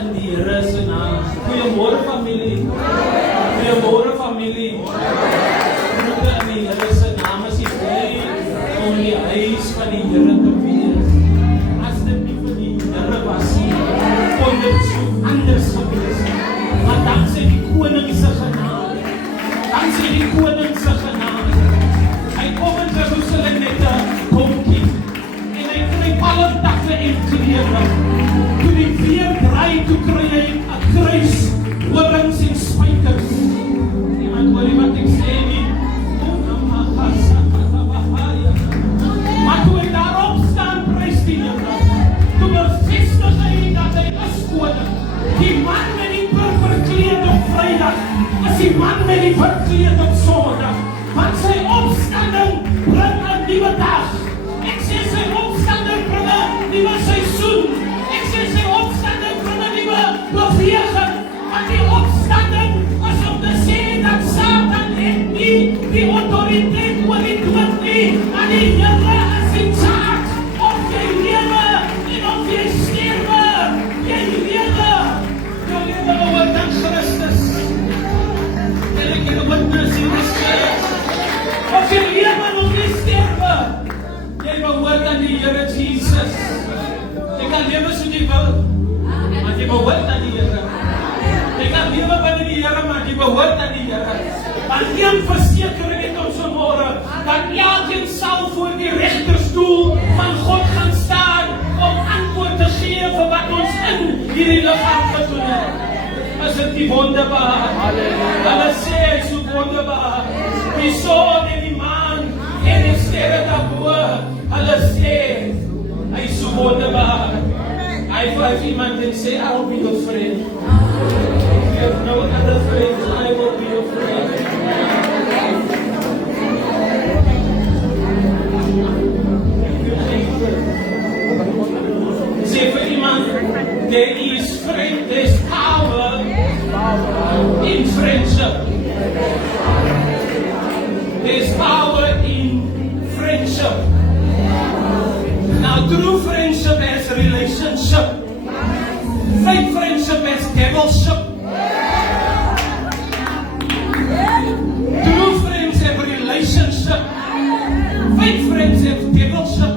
in die Here se naam. Goeiemôre familie. Goeiemôre familie. Groete in die Here se naam. As jy bly om in die huis van die Here te wees. As dit nie vir die Here was nie, kon dit so anders gewees het. Maar danksy die koning se genade. Danksy die koning se genade. Hy kom in Jerusalem met 'n bonkie. En hy kry alle takke en klere. Toe die weer draai, toe kry hy 'n kruis, horings en spykers. Iemand hoor nie wat ek sê nie. Maar toe hy daarop staan, prys die Here. Toe bevestig hy dat hy is koning. Die man met die verkleed op Vrydag is die man met die verkleed op Sondag. Want sy opstanding bring 'n nuwe dag. Ek sê sy opstanding bring 'n nuwe seisoen. Ek sê sy opstanding bring 'n nuwe beweging. Want die opstanding is om te sê dat Satan het nie die autoriteit oor die dood nie. Maar die Here is in charge. Of jy lewe en of jy sterwe. Jy lewe. Jy lewe oor dan Christus. En ek het wat nou sien is of jy lewe en of jy sterwe. Jy behoort aan die Here Jesus. Jy kan lewe soos jy wil, maar jy behoort aan die Here. Jy kan lewe binne die Here, maar jy behoort aan die Here. Want een versekering het ons vanmôre, dat elkeen sal voor die regterstoel van God gaan staan om antwoord te gee vir wat ons in hierdie liggaam gedoen het. Is dit nie wonderbaar? Hulle sê so wonderbaar. Die son en die maan en die sterre daarbo. Hulle sê hy is so wonderbaar. Hy vir iemand en sê, I will be your friend. If you have no other friends, I will be your friend. Sê vir iemand, there is friend, there is power in friendship. There is power in friendship. Now, true friendship has relationship. Fake friendship has devilship. True friends have relationship. Fake friends have devilship.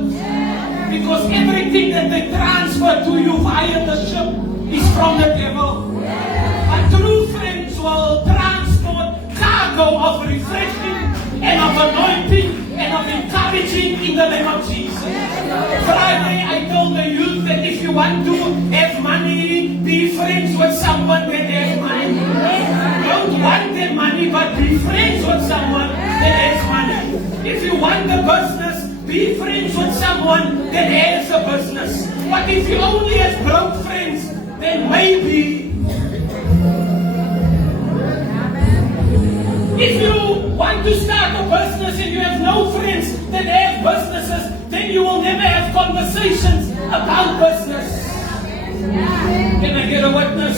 Because everything that they transfer to you via the ship is from the devil. But true friends will transport cargo of refreshing and of anointing and of encouraging in the name of Jesus. Friday, I told the youth that if you want to have money, be friends with someone that has money. Don't want their money, but be friends with someone that has money. If you want the business, be friends with someone that has a business. But if you only have broke friends, then maybe. If you want to start a business and you have no friends that have businesses, then you will never have conversations about business. Can I get a witness?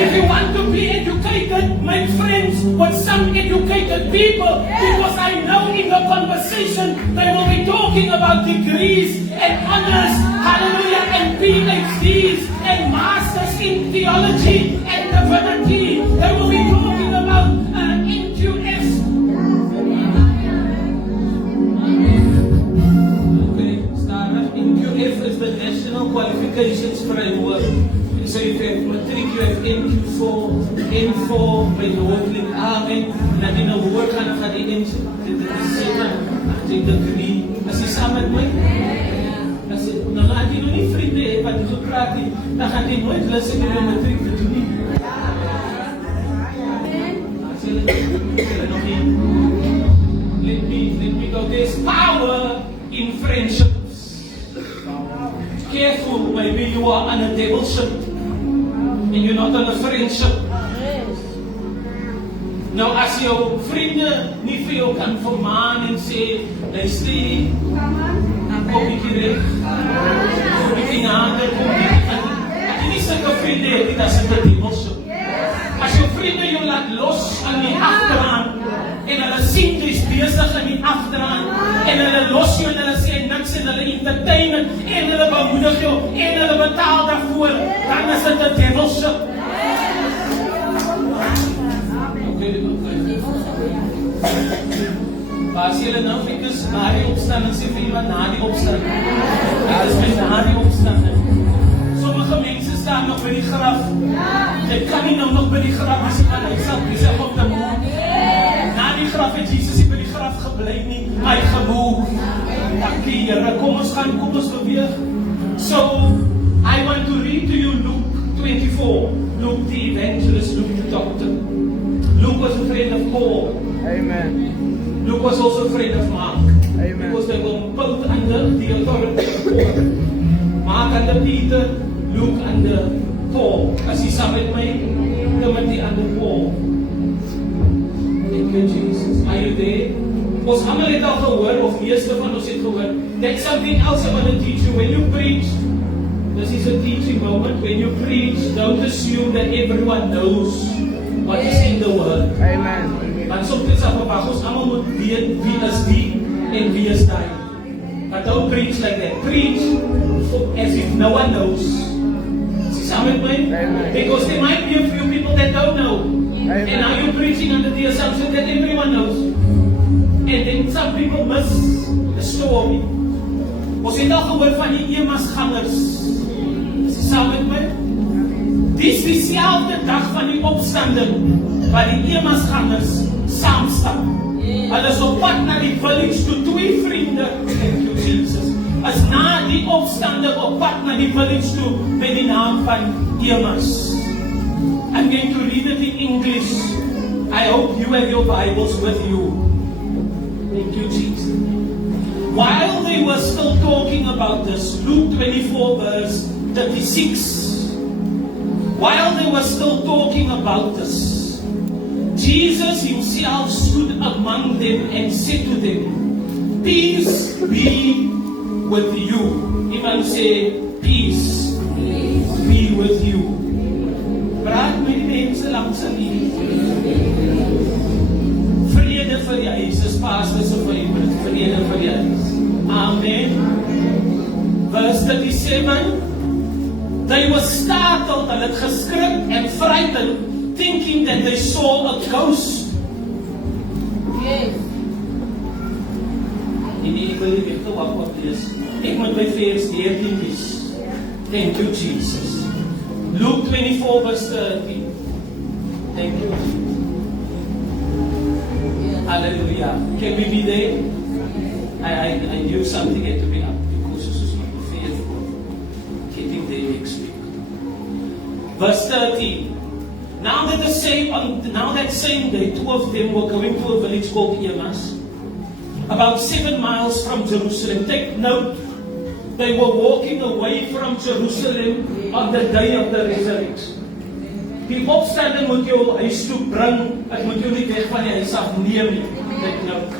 If you want to be educated, make friends with some educated people, because I know in the conversation they will be talking about degrees and honors, hallelujah, and PhDs and masters in theology and divinity. They will be talking about NQS. Okay, start up. NQF is the National Qualifications Framework. So if you have matric, you have NQ4, N4 by Noordelijk, Amen. Dat in 'n woord gaan die N, dit is 7, die degree. As jy saam met my, as jy, nou laat jy nog nie vriende hê, wat jy so praat nie, dan gaan jy nooit lus in jou matriek te doen nie. As jy nog nie, let me go. There's power in friendships. Careful, maybe you are on a devil ship. En you're not on a friendship. Nou as jou vriende nie vir jou kan vermaan en sê, luister, kom bietjie reg, kom bietjie nader, kom bietjie. As jy nie sulke vriende het nie, dan is dit 'n devilship. As jou vriende jou laat los aan die agteraan en hulle sien jy's besig in die agteraan en hulle los jou en hulle sê niks en hulle entertain en hulle bemoedig jou en hulle betaal daarvoor, dan is dit 'n devilship. Waar is julle nou fikkers? Na die opstanding, sê vir iemand na die opstanding. Dit is met na die opstanding. Sommige mense staan nog by die graf. Jy kan nie nou nog by die graf wees, hy sal op te moe. Na die graf het Jesus nie by die graf gebly nie, hy geboek. Dankie Here, kom ons beweeg. So, I want to read to you Luke 24. Luke the evangelist, Luke the doctor. Luke was a friend of Paul. Amen. Luke was also a friend of Mark. Amen. Because they were both under the authority of Paul. Mark under Peter, Luke under Paul. As he saam met my, Timothy under Paul. Thank you, Jesus. Are you there? Ons almal het al gehoor, of meeste van ons het gehoor. There's something else I want to teach you. When you preach, this is a teaching moment. When you preach, don't assume that everyone knows what is in the word. Amen. Want soms verwag ons almal moet weet wie is wie en wie is daai. But don't preach like that. Preach as if no one knows. See saam met my? Because there might be a few people that don't know. Amen. And now you're preaching under the assumption that everyone knows. And then some people miss the story. Ons het al gehoor van die Emmausgangers. See saam met my? Dis dieselfde dag van die opstanding waar die Emmausgangers saamstap. Hulle is op pad na die village toe, twee vriende, thank you Jesus, is na die opstanding op pad na die village toe met die naam van Emmaus. I'm going to read it in English. I hope you have your Bibles with you. Thank you Jesus. While they were still talking about this, Luke 24 verse 36, while they were still talking about this, Jesus himself stood among them and said to them, peace be with you. Iemand say, peace be with you. Praat met die mense langs aan u. Vrede vir jou, Jesus, pastor se favorite, vrede vir jou. Amen. Verse 37. They were startled, hulle het geskrik and frightened, thinking that they saw a ghost. Yes. Ek wil nie weet wat dit is. Ek moet by vers 13 wees. Thank you, Jesus. Luke 24 verse 13. Thank you. Hallelujah. Can we be there? I knew something had to be up because this is not the fair for getting there next week. Verse 13. Now that same day, two of them were going to a village called Emmaus, about 7 miles from Jerusalem. Take note, they were walking away from Jerusalem on the day of the resurrection. Die opstanding moet jou huis toe bring, het moet jou nie weg van die huis af neem nie. Take note.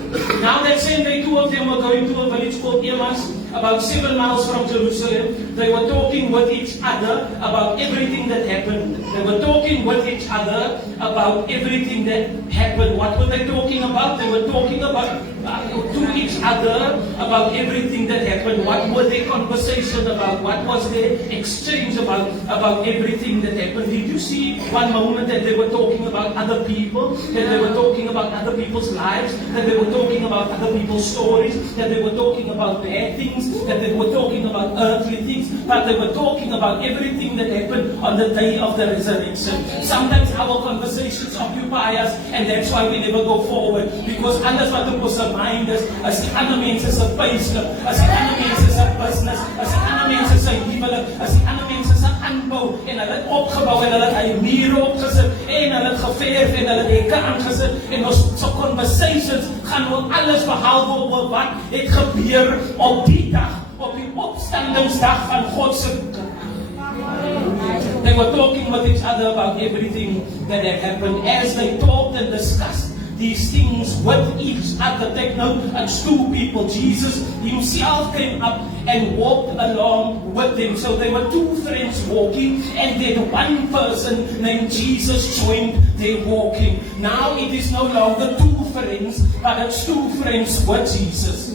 Now that same day, two of them were going to a village called Emmaus, about 7 miles from Jerusalem. They were talking with each other about everything that happened. They were talking with each other about everything that happened. What were they talking about? They were talking about to each other about everything that happened. What were their conversation about? What was their exchange about everything that happened? Did you see one moment that they were talking about other people? That they were talking about other people's lives? That they were talking about other people's stories? That they were talking about bad things? That they were talking about earthly things? But they were talking about everything that happened on the day of the resurrection. Sometimes our conversations occupy us, and that's why we never go forward. Because anders wat op ons mind is, as die ander mense se payslip, as die ander mense se business, as die ander mense se huwelik, as die ander mense se aanbou, en hulle het opgebou, en hulle het hy mure opgesit, en hulle het geverf, en hulle het hekke aangesit, en ons so conversations gaan oor alles behalwe oor wat het gebeur op die dag, op die opstandingsdag van God se. They were talking with each other about everything that had happened. As they talked and discussed these things with each other, take note, it's two people. Jesus himself came up and walked along with them. So there were two friends walking, and then one person named Jesus joined their walking. Now it is no longer two friends, but it's two friends with Jesus.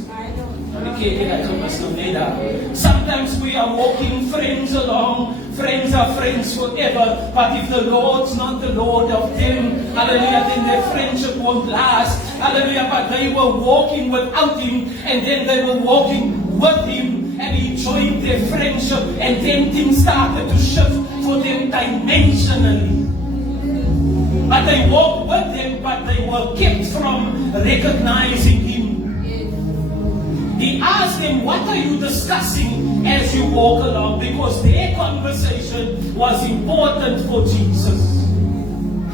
Sometimes we are walking friends along, friends are friends forever, but if the Lord's not the Lord of them, hallelujah, then their friendship won't last. Hallelujah, but they were walking without Him, and then they were walking with Him, and He joined their friendship, and then things started to shift for them dimensionally. But they walked with them, but they were kept from recognizing Him. He asked them, what are you discussing as you walk along? Because their conversation was important for Jesus.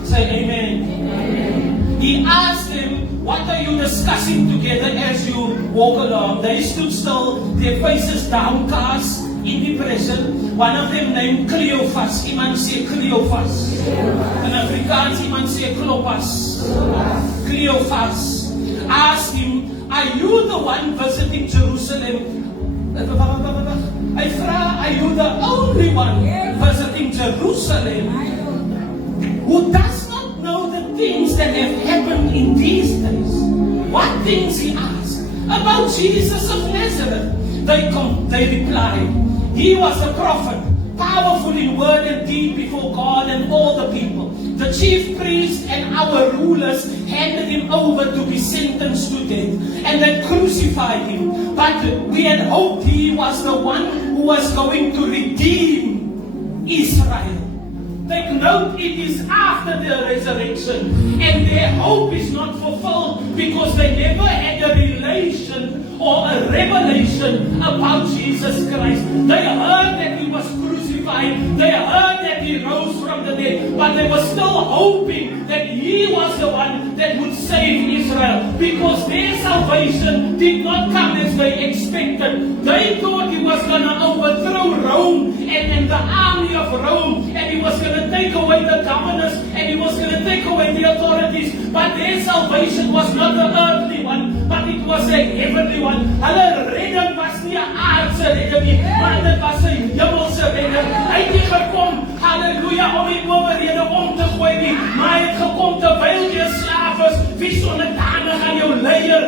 Say amen. Amen. He asked them, what are you discussing together as you walk along? They stood still, their faces downcast, in depression. One of them named Cleophas. Iemand sê Cleophas. In Afrikaans iemand sê Clopas. Cleophas asked him, are you the one visiting Jerusalem? I vraag, are you the only one visiting Jerusalem who does not know the things that have happened in these days? What things, he asked? About Jesus of Nazareth. They replied, he was a prophet, powerful in word and deed before God and all the people. The chief priests and our rulers handed him over to be sentenced to death, and they crucified him. But we had hoped he was the one who was going to redeem Israel. Take note, it is after the resurrection, and their hope is not fulfilled because they never had a relation or a revelation about Jesus Christ. They heard that He was crucified, they heard that He rose from the dead, but they were still hoping that He was the one that would save Israel, because their salvation did not come as they expected. They thought He was going to overthrow Rome and the army of Rome, and He was going to take away the governors, and He was going to take away the authorities, but their salvation was not the earthly one, but it was a heavenly one. Hulle redding was nie 'n aardse redding nie, maar dit was 'n hemelse redding. Hy het nie gekom, halleluja, om die owerhede om te gooi nie, maar hy het gekom terwyl jy 'n slaaf is. Wie is onderdanig aan jou leier?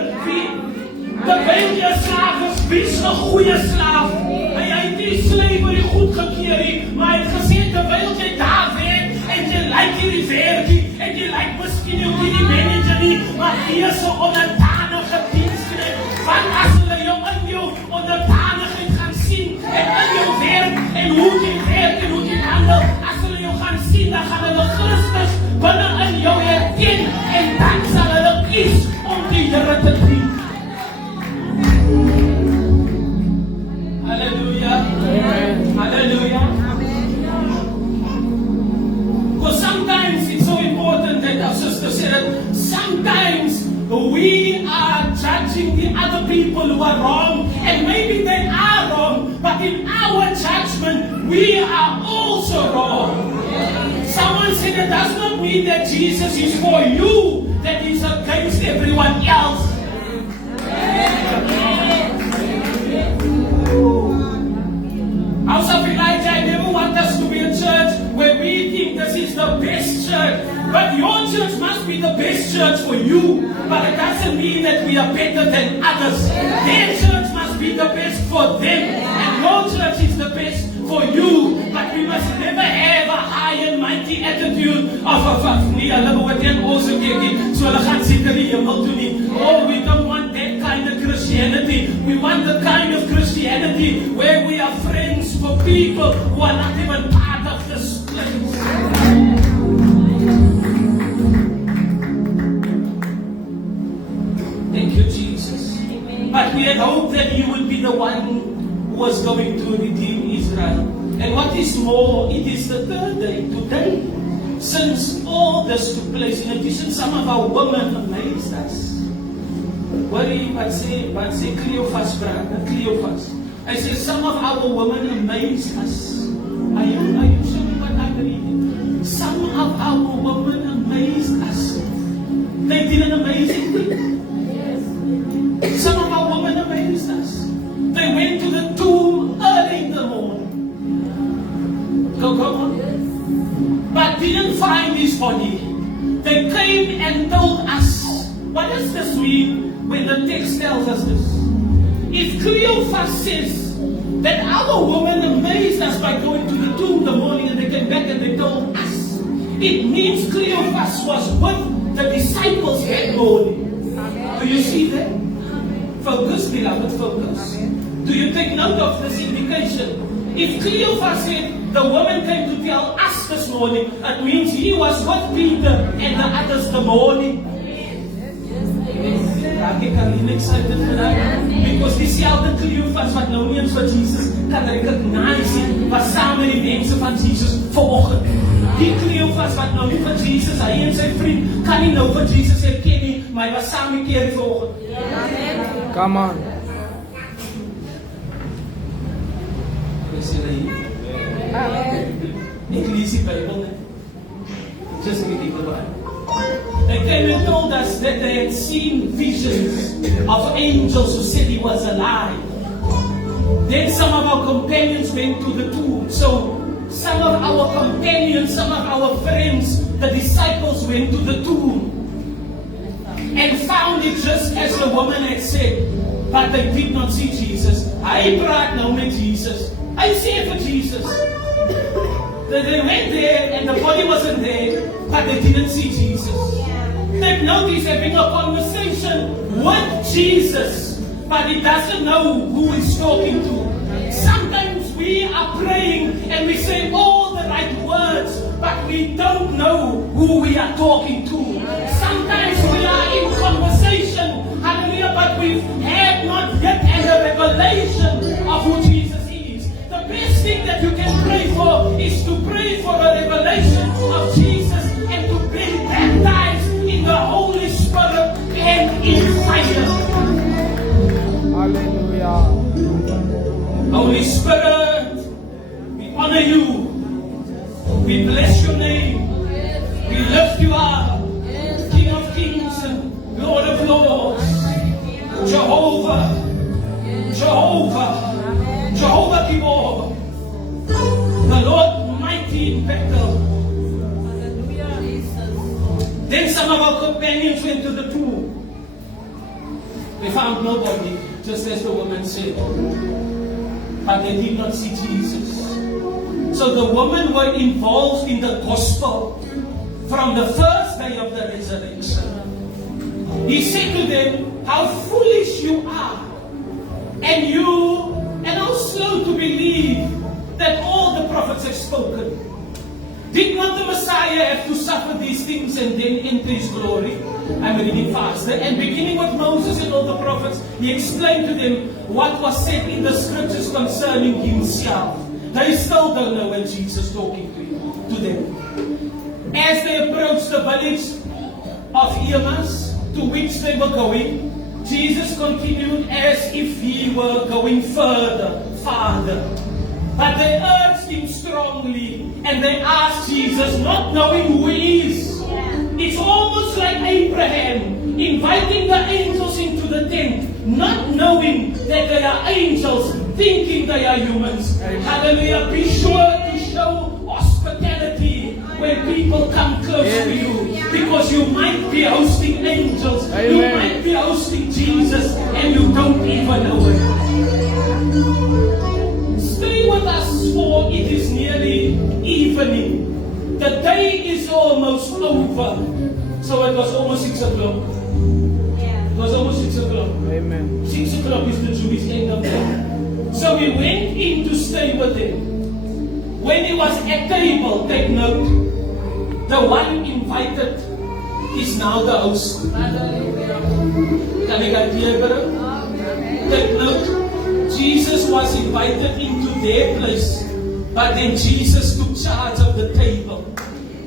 Terwyl jy 'n slaaf is, wie is 'n goeie slaaf? Hy het nie slavery goedgekeur nie, maar hy het gesê terwyl jy daar werk en jy like hierdie werkie en jy like miskien ook nie die manager nie, maar wees 'n onderdanige diensknegt. Want as hulle jou in jou onderdanigheid gaan sien en in jou werk en hoe jy werk en hoe jy handel, as hulle jou gaan sien, dan gaan hulle Christus binne in jou herken, en dan sal hulle kies om die Here te dien. Hallelujah. Hallelujah. Because sometimes it's so important that our sister said that sometimes we are judging the other people who are wrong, and maybe they are wrong, but in our judgment, we are also wrong. Someone said it does not mean that Jesus is for you, that He's against everyone else. House of Elijah, I never want us to be a church where we think this is the best church. But your church must be the best church for you. But it doesn't mean that we are better than others. Their church must be the best for them, and your church is the best for you. But we must never have a high and mighty attitude of nee, hulle behoort nie ons kerkie, so hulle gaan seker die hemel toe nie. Oh, we don't want that kind of Christianity. We want the kind of Christianity where we are friends for people who are not even part of this place. Thank you, Jesus. But we had hoped that He would be the one who was going to redeem Israel. And what is more, it is the third day, today, since all this took place. In addition, some of our women amazed us. Worry, but say Cleophas, brother, Cleophas. I say some of our women amazed us. Are you showing what I'm reading? Some of our women amazed us. They did an amazing thing. Some of our women amazed us. They went to the tomb early in the morning. Go on. But didn't find His body. They came and told us. What does this mean when the text tells us this? If Cleophas says that our woman amazed us by going to the tomb the morning, and they came back and they told us. It means Cleophas was with the disciples that morning. Do you see that? Focus, beloved, focus. Do you take note of this indication? If Cleophas said the woman came to tell us this morning, it means he was with Peter and the others the morning. Ek kan nie excited vir dat, because dieselfde Cleophas wat nou nie eens vir Jesus kan recognize was saam met die mense van Jesus vanoggend. Die Cleophas wat nou nie vir Jesus, hy en sy vriend kan nie nou vir Jesus herken nie, maar hy was saam met keer vanoggend. Come on. Ek lees die Bybel net. Just read the Bible. They came and told us that they had seen visions of angels who said he was alive. Then some of our companions went to the tomb. So some of our companions, some of our friends, the disciples went to the tomb and found it just as the woman had said, but they did not see Jesus. I praat nou met Jesus. I say for Jesus. They went there and the body wasn't there, but they didn't see Jesus. They've noticed having a conversation with Jesus, but he doesn't know who he's talking to. Sometimes we are praying and we say all the right words, but we don't know who we are talking to. Sometimes we are in conversation, hallelujah, but we have not yet had a revelation of who Jesus is. The best thing that you can pray for is to pray for a revelation of Jesus and to be baptized in the Holy Spirit and in fire. Hallelujah. Holy Spirit, we honor you. We bless your name. We lift you up. King of kings and Lord of lords. Jehovah. Jehovah. Jehovah Gibor. The Lord mighty in battle. Then some of our companions went to the tomb. They found nobody, just as the woman said. But they did not see Jesus. So the women were involved in the gospel from the first day of the resurrection. He said to them, how foolish you are, and how slow to believe that all the prophets have spoken. Did not the Messiah have to suffer these things and then enter his glory? I'm reading faster. And beginning with Moses and all the prophets, he explained to them what was said in the scriptures concerning himself. They still don't know when Jesus talking to them. As they approached the village of Emmaus, to which they were going, Jesus continued as if he were going farther. But they urged him strongly, and they asked Jesus, not knowing who he is. It's almost like Abraham inviting the angels into the tent, not knowing that they are angels, thinking they are humans. Hallelujah. Be sure to show hospitality when people come close to you, because you might be hosting angels. Amen. You might be hosting Jesus, and you don't even know it. Stay with us, for it is nearly evening. The day is almost over. So it was almost 6 o'clock. It was almost 6 o'clock. Amen. 6 o'clock is the Jewish end of day. So we went in to stay with him. When he was at table, take note, the one invited is now the host. Can I get here, brother? Take note. Jesus was invited into their place, but then Jesus took charge of the table.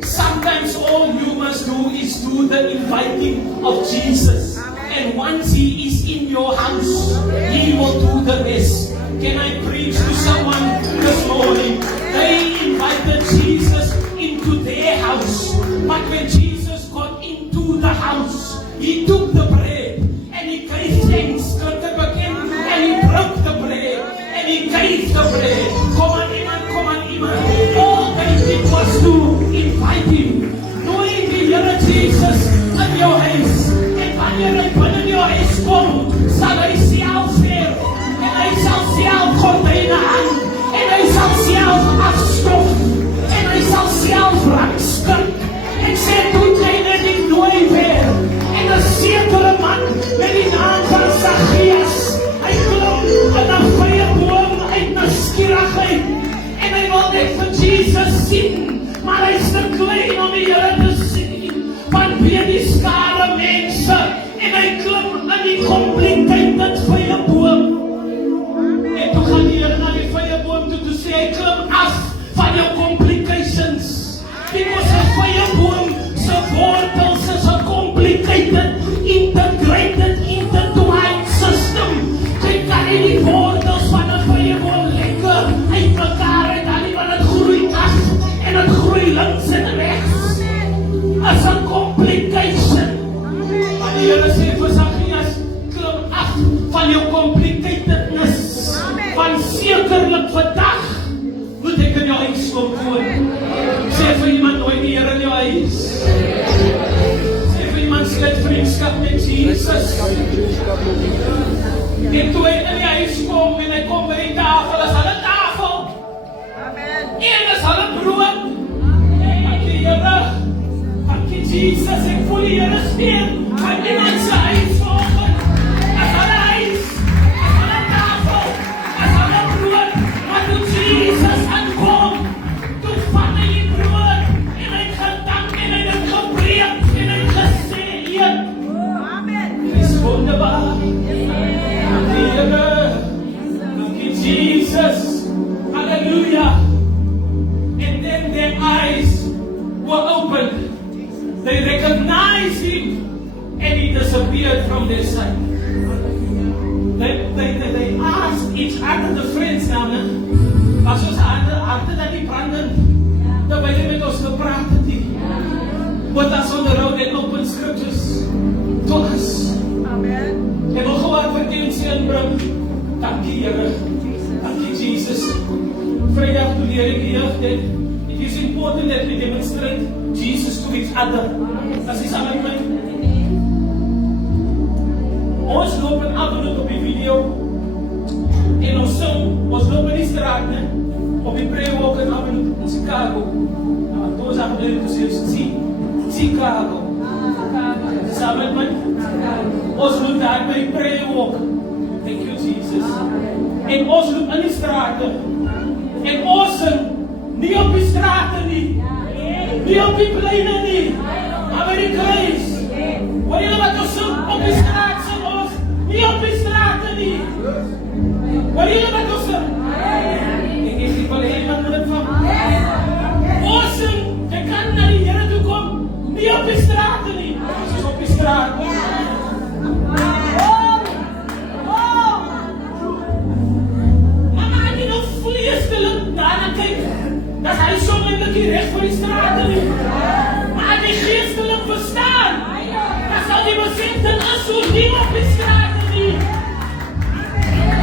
Sometimes all you must do is do the inviting of Jesus. And once he is in your house, he will do the rest. Can I preach to someone this morning? They invited Jesus into their house. But when Jesus got into the house, he took the bread and he gave thanks to the begin, and he broke the bread and he gave the bread. Come on, Iman. All they did was to invite him. Knowing the Lord Jesus in your hands. And when you in your hands come, shall I see how fair, and I shall self gordyne aan en hy sal self afstof en hy sal self rangskik en sê toe jy net die nooi weer en 'n sekere man met die naam van Zacchaeus, hy klom in 'n vrye boom uit nuuskierigheid en hy wil net vir Jesus sien, maar hy is te klein om die Here te sien van wie die skare mense en hy klim in die complicated vrye boom. En toe gaan die Here na die vrye boom toe sê hy klim af van jou complications. Because 'n vrye boom se wortels is 'n complicated, integrated, intertwined system. Jy kan nie die wortels van 'n vrye boom lekker uit mekaar uit haal nie, want dit groei af en dit groei links en regs. As 'n complication. Maar die Here sê vir Zacchaeus, klim af van jou complicatedness. Van sekerlik vandag moet ek in jou huis kom woon. Sê vir iemand nooit die Here in jou huis. Sê vir iemand sluit vriendskap met Jesus. En toe hy in die huis kom en hy kom by die tafel, is hulle tafel. En is hulle brood. Dank die Here. Dank die Jesus. Ek voel die Here speel. Van iemand se huis vanoggend. Is hulle huis. Is hulle tafel. Is hulle brood. Maar toe Jesus aankom, toe vat hy die brood en hy het gedank en hy het gebreek en hy het gesê, eet. Dit is wonderbaar. Dank die Here. Dank die Jesus. Hallelujah. And then their eyes were opened. They recognized him and he disappeared from their sight. They asked each other, the friends now, as ons harte dat die branden, terwyl hy met ons gepraat het nie. What us on the road and open scriptures to us. En nog gewaar verdiensie inbring. Dankie Here. Dankie Jesus. Vrydag toe leer ek die jeug dat it is important that we demonstrate Jesus to each other. As jy saam met my. Ons loop in afgeloop op die video en ons loop in die straat op die prayer-walk in afgeloop in Chicago. Toe ons afgeloop te sê, Chicago. Saam met my. Ons loop daar by die prayer-walk. Thank you Jesus. En ons loop in die straat en ons nie op die straat nie. Nie op die pleine nie. Maar by die kruis. Hoor julle wat ons op die straat sing ons? Nie op die straat nie. Hoor julle wat ons sing? Ek wil hê iemand moet dit van. Ons sing, jy kan na die Here toe kom. Nie op die straat nie. Ons is op die straat. Mama, ek nou vleeslik daarna kyk. Dat hy sommer net die reg vir die straat nie. Maar die geestelik verstaan. Dat sal die besefte is hoe nie op die straat nie.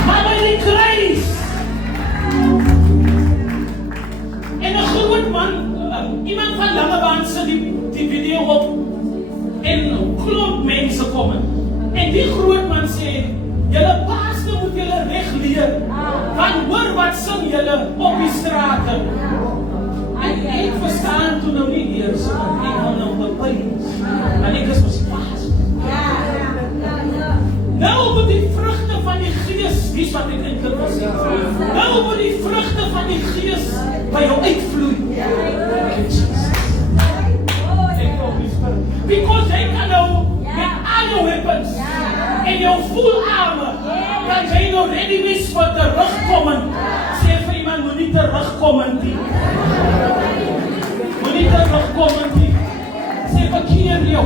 Maar by die kruis. En 'n groot man, iemand van Langebaan sit die video op en 'n klomp mense kom in. En die groot man sê, julle paaste moet julle reg leer. Want hoor wat sing julle op die strate. Ek verstaan toe nou nie eers, ek gaan nou bepaal. Maar ek is mos paas. Nou moet die vrugte van die Gees, wie wat ek eintlik wil sê. Nou moet die vrugte van die Gees by jou uitvloei. Because jy kan nou met al jou weapons en jou full armor, dan jy nou ready wees vir terugkomen. Sê vir iemand, moenie terugkomen nie. Moenie terugkomen nie. Sê verkeer jou.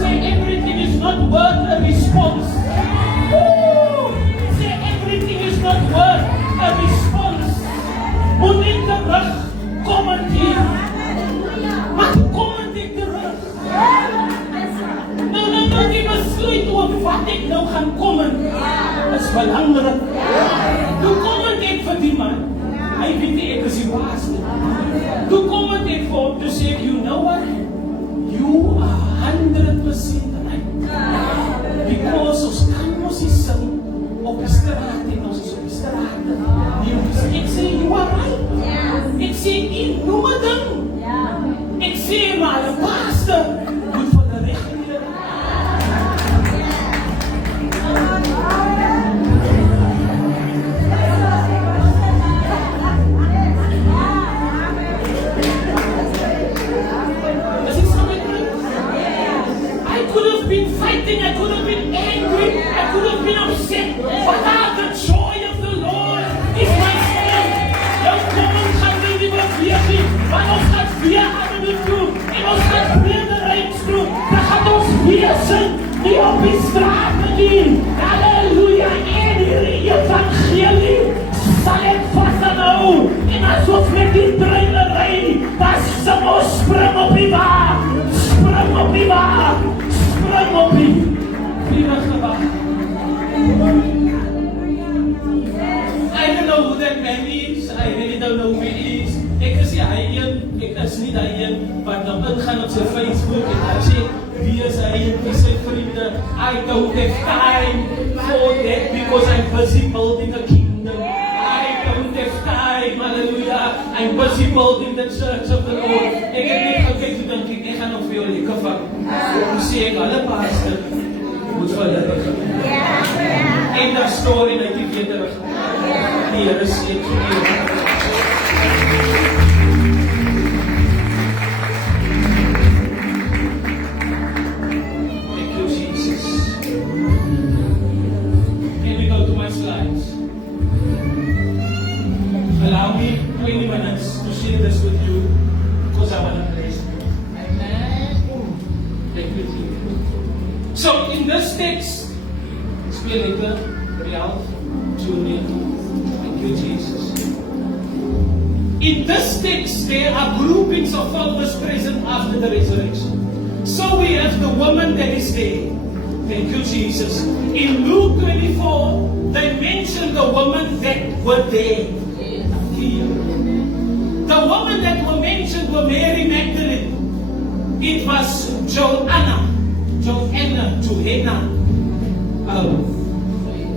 Say everything is not worth a response. Say everything is not worth a response. Moenie terugkomen nie. Maar komen dit terug? Nou die besluit oor wat ek nou gaan komen is belangrik. Toe kom dit vir die man. Hy weet nie ek is die baas nie. Toe kom dit vir hom te sê, you know what? You are 100% right. Because ons kan ons nie sing op die straat en ons is nie op die straat nie. Halleluja, en hierdie evangelie sal ek vashou. En as ons met die treine ry, dan sing ons spring op die wa, spring op die wa, spring op die vierige wa. I don't know who that man is. I really don't know who he is. Ek is nie hy een, ek is nie die een wat dan ingaan op sy Facebook en dan sê, wie is hy, wie is sy vriende. I don't have time for that because I'm busy building a kingdom. I don't have time, hallelujah. I'm busy building the church of the Lord. Ek het net gekyk toe dink ek gaan nog vir jou lekker vang. Hoe sê ek, alle pastor moet vir hulle regel. En dat story net die weer terug. Die Here sê ek allow me 20 minutes to share this with you because I want to bless you. Thank you. So in this text, speel later, Ralph, Julie. Thank you, Jesus. In this text, there are groupings of followers present after the resurrection. So we have the woman that is there. Thank you, Jesus. In Luke 24, they mention the woman that were there. The woman that were mentioned were Mary Magdalene. It was Joanna.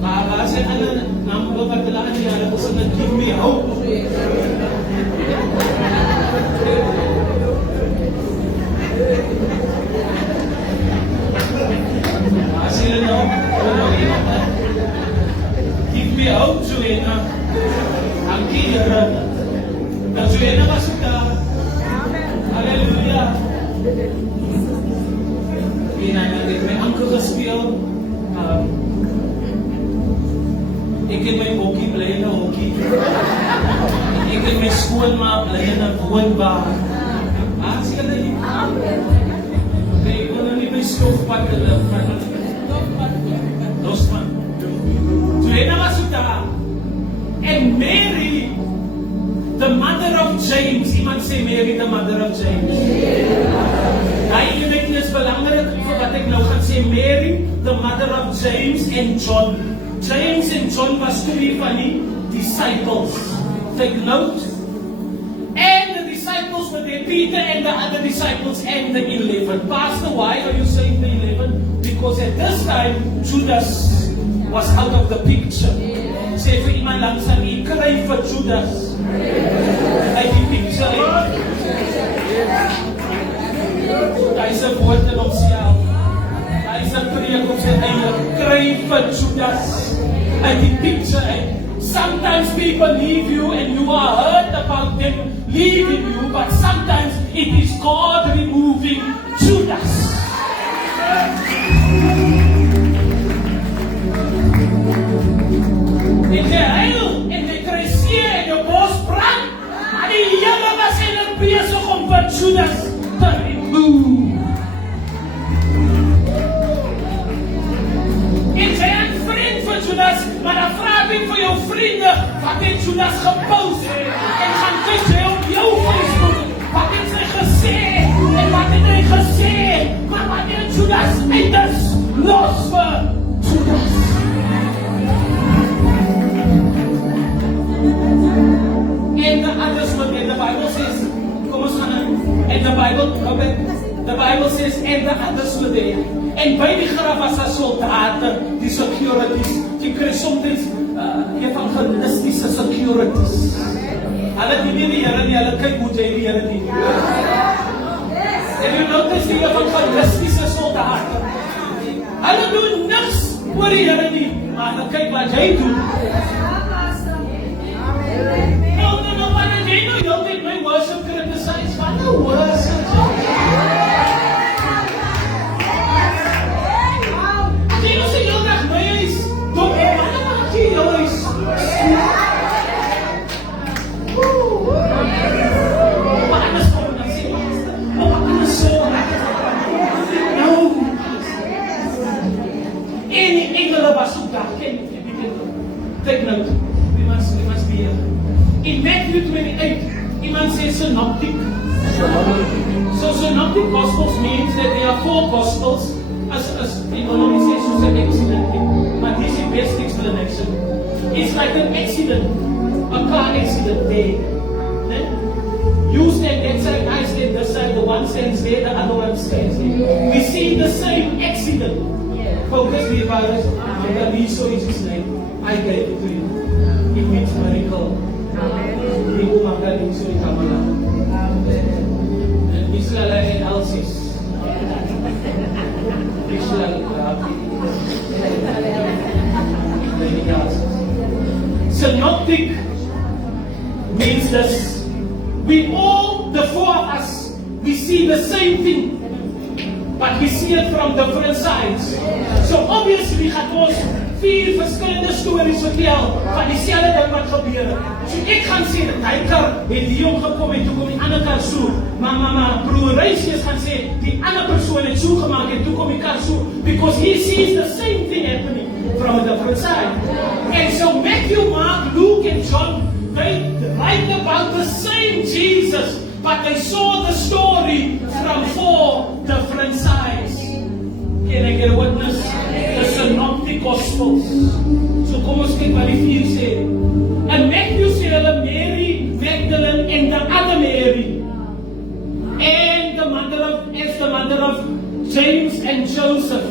Maar as jy ander naam wil wat hulle aan die Here gesê het, give me hope. As jy nou, give me hope, Joanna. Dankie Here. Dat Joanna was ook daar. Halleluja. En hy het my anker gespeel. Ek het my bokkie bly in 'n hokkie. Ek het my skoonma bly in 'n woonbaar. As jy dit ek wil nie my stofpad hulle losman. Joanna was ook daar. En Mary, the mother of James. Iemand sê Mary, the mother of James. Daai ene is belangrik vir wat ek nou gaan sê. Mary, the mother of James and John. James and John was twee van die disciples. Take note. And the disciples were there, Peter and the other disciples and the 11. Pastor, why are you saying the 11? Because at this time, Judas was out of the picture. Sê vir iemand langs aan u, kry vir Judas. Uit die picture. Hy is 'n woord in homself. Hy is 'n preek op sy eie. Kry vir Judas. Uit die picture. Sometimes people leave you and you are hurt about them leaving you, but sometimes it is God removing Judas. En jy huil, en jy kry seer, en jou bos brand, maar die Here was eintlik besig om vir Judas te remove. En sy het 'n vriend vir Judas, maar dan vra ek vir jou vriende, wat het Judas gepost, en gaan kyk jy op jou Facebook, wat het sy gesê, en wat het hy gesê, maar wat het Judas einders los vir Judas. And the others were there. The Bible says, kom ons gaan aan. And the Bible says, and the others were there. En by die graf was daar soldate, die securities. Jy kry soms evangelistiese securities. Hulle dien nie die Here nie, hulle kyk hoe jy die Here dien. En jy notice die evangelistiese soldate. Hulle doen niks oor die Here nie, maar hulle kyk wat jy doen. You don't think my worship criticize? What the worship? You say you're not nice. Don't be nice. keer. In Matthew 28, iemand sê synoptic. So synoptic gospels means that there are 4 gospels as economic says soos 'n accident. But this is the best explanation. It's like an accident, a car accident there. You stand that side, I stand this side, the one stands there, the other one stands there. We see the same accident. Focus the virus, and the so is his name. I gave it to you. It means miracle. Ibu makan so in Kamala. And Israel and Elsis. Israel Synoptic means this. We all, the 4 of us, we see the same thing, but we see it from different sides. So obviously, gaan ons 4 verskillende stories vertel van dieselfde ding wat gebeur. So ek gaan sê dat hy kar het hier omgekom en toe kom die ander kar so. Maar broer Reisius gaan sê die ander persoon het so gemaak en toe kom die kar so, because he sees the same thing happening from a different side. And so Matthew, Mark, Luke and John, they write about the same Jesus, but they saw the story from 4 different sides. Can I get a witness? The synoptic gospels. So kom ons kyk wat die 4 sê. And Matthew sê hulle Mary Magdalene and the other Mary, and the mother of James and Joseph,